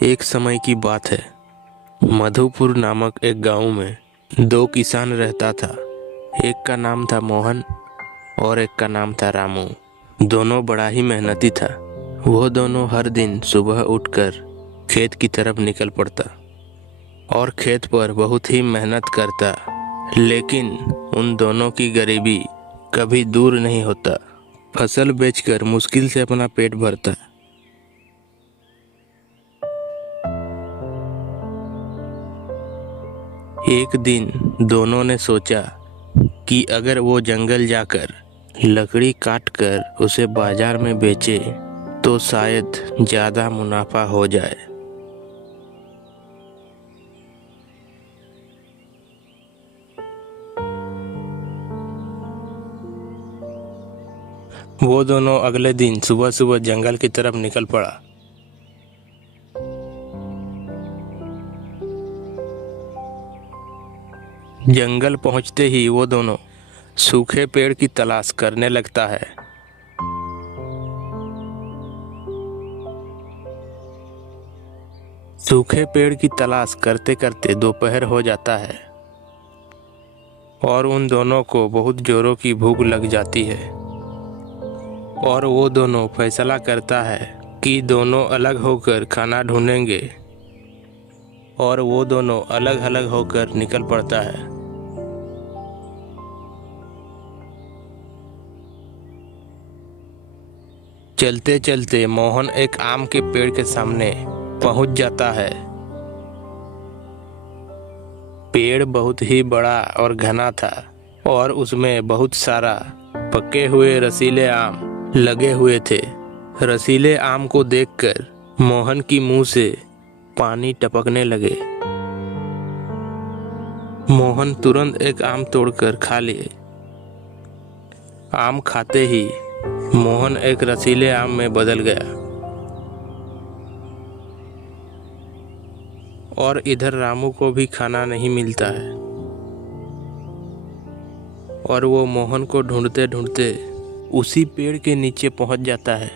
एक समय की बात है। मधुपुर नामक एक गांव में दो किसान रहता था। एक का नाम था मोहन और एक का नाम था रामू। दोनों बड़ा ही मेहनती था। वो दोनों हर दिन सुबह उठकर खेत की तरफ निकल पड़ता और खेत पर बहुत ही मेहनत करता। लेकिन उन दोनों की गरीबी कभी दूर नहीं होता। फसल बेचकर मुश्किल से अपना पेट भरता। एक दिन दोनों ने सोचा कि अगर वो जंगल जाकर लकड़ी काटकर उसे बाजार में बेचे तो शायद ज़्यादा मुनाफा हो जाए। वो दोनों अगले दिन सुबह सुबह जंगल की तरफ निकल पड़ा। जंगल पहुंचते ही वो दोनों सूखे पेड़ की तलाश करने लगता है। सूखे पेड़ की तलाश करते करते दोपहर हो जाता है और उन दोनों को बहुत जोरों की भूख लग जाती है। और वो दोनों फैसला करता है कि दोनों अलग होकर खाना ढूंढेंगे। और वो दोनों अलग अलग होकर निकल पड़ता है। चलते चलते मोहन एक आम के पेड़ के सामने पहुंच जाता है। पेड़ बहुत ही बड़ा और घना था और उसमें बहुत सारा पके हुए रसीले आम लगे हुए थे। रसीले आम को देखकर मोहन की मुंह से पानी टपकने लगे। मोहन तुरंत एक आम तोड़कर खा लिए। आम खाते ही मोहन एक रसीले आम में बदल गया। और इधर रामू को भी खाना नहीं मिलता है और वो मोहन को ढूंढते ढूंढते उसी पेड़ के नीचे पहुंच जाता है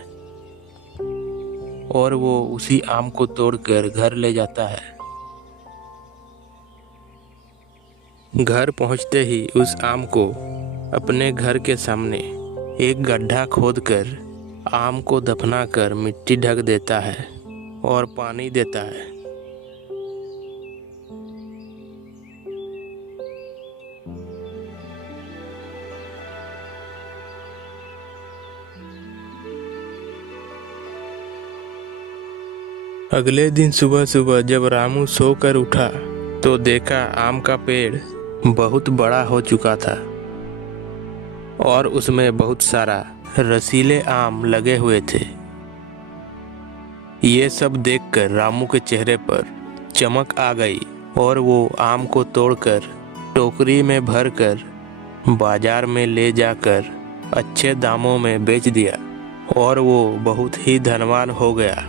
और वो उसी आम को तोड़कर घर ले जाता है। घर पहुंचते ही उस आम को अपने घर के सामने एक गड्ढा खोदकर आम को दफनाकर मिट्टी ढक देता है और पानी देता है। अगले दिन सुबह सुबह जब रामू सोकर उठा तो देखा आम का पेड़ बहुत बड़ा हो चुका था और उसमें बहुत सारा रसीले आम लगे हुए थे। ये सब देखकर रामू के चेहरे पर चमक आ गई और वो आम को तोड़कर टोकरी में भरकर बाजार में ले जाकर अच्छे दामों में बेच दिया और वो बहुत ही धनवान हो गया।